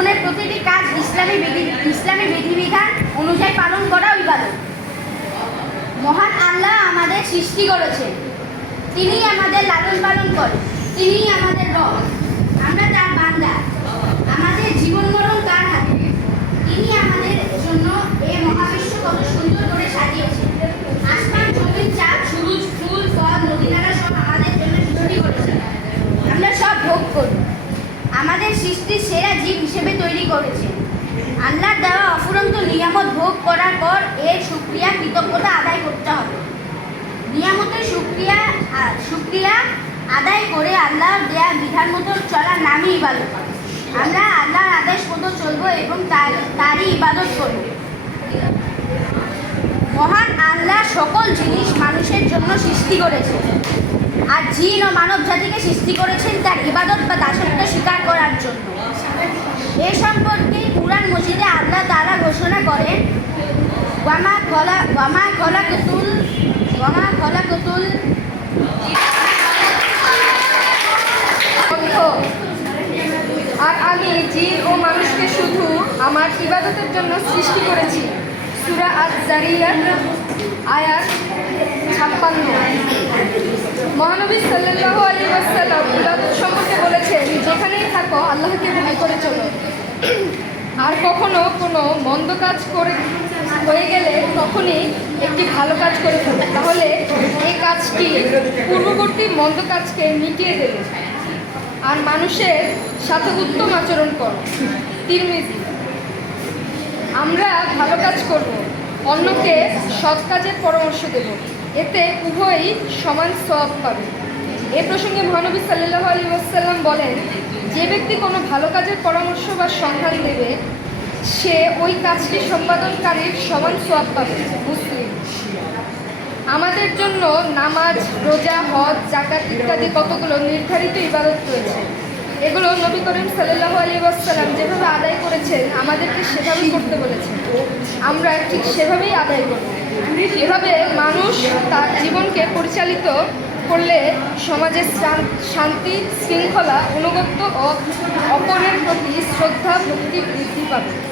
জীবনের প্রতিটি কাজ ইসলামী বিধিবিধান অনুযায়ী পালন করা ইবাদত। মহান আল্লাহ আমাদের সৃষ্টি করেছেন, তিনি আমাদের লালন পালন করেন, তিনি আমাদের রব, আমরা তার বান্দা। আমাদের জীবন মরণ তার হাতে। তিনি আমাদের জন্য এই মহাবিশ্ব কত সুন্দর করে সাজিয়েছেন। আসমান, জমিন, চাঁদ, সূর্য, ফুল, ফল, নদী-নালা সব আমাদের জন্য সৃষ্টি করেছেন। আমরা সব ভোগ করি। আমাদের সৃষ্টির সেরা জীব হিসেবে তৈরি করেছেন। আল্লাহর দেওয়া অফুরন্ত নিয়ামত ভোগ করার পর এর শুকরিয়া, কৃতজ্ঞতা আদায় করতে হবে। নিয়ামতের শুকরিয়া আদায় করে আল্লাহর দেয়া বিধান মতো চলার নামই ইবাদত। আমরা আল্লাহর আদেশ মতো চলবো এবং তারই ইবাদত করব। মহান আল্লাহ সকল জিনিস মানুষের জন্য সৃষ্টি করেছেন, আর জিন ও মানব জাতিকে সৃষ্টি করেছেন তার ইবাদত বা দাসত্ব স্বীকার করার জন্য। এ সম্পর্কে কুরআন মজিদে আল্লাহ তাআলা ঘোষণা করেন, ওয়ামা খলাকতুল আর আমি জিন ও মানুষকে শুধু আমার ইবাদতের জন্য সৃষ্টি করেছি। সূরা আয-যারিয়াত আয়াত 56। মহানবী সাল্লাল্লাহু আলাইহি ওয়াসাল্লাম ইবাদত সম্পর্কে বলেছেন, যেখানেই থাকো আল্লাহকে ভয় করে চলো। আর কখনো কোনো মন্দ কাজ হয়ে গেলে তখনই একটি ভালো কাজ করে ফেলো, তাহলে এই কাজটি পূর্ববর্তী মন্দ কাজকে মিটিয়ে দেবে। আর মানুষের সাথে উত্তম আচরণ করো। তিরমিজি। আমরা ভালো কাজ করব, অন্যকে সৎ কাজের পরামর্শ দেব, এতে উভয়ই সমান সওয়াব পাবে। এ প্রসঙ্গে মহানবী সাল্লাল্লাহু আলাইহি ওয়াসাল্লাম বলেন, যে ব্যক্তি কোনো ভালো কাজের পরামর্শ বা সন্ধান দেবে সে ওই কাজটি সম্পাদনকারীর সমান সওয়াব পাবে। মুসলিম। আমাদের জন্য নামাজ, রোজা, হজ, যাকাত ইত্যাদি কতগুলো নির্ধারিত ইবাদত রয়েছে। এগুলো নবী করিম সাল্লাল্লাহু আলাইহি ওয়াসাল্লাম যেভাবে আদায় করেছেন আমাদেরকে সেভাবেই করতে বলেছেন। আমরা ঠিক সেভাবেই আদায় করব। এভাবে মানুষ তার জীবনকে পরিচালিত করলে সমাজে শান্তি, শৃঙ্খলা, অনুগত্য ও অপরের প্রতি শ্রদ্ধা, ভক্তি বৃদ্ধি পাবে।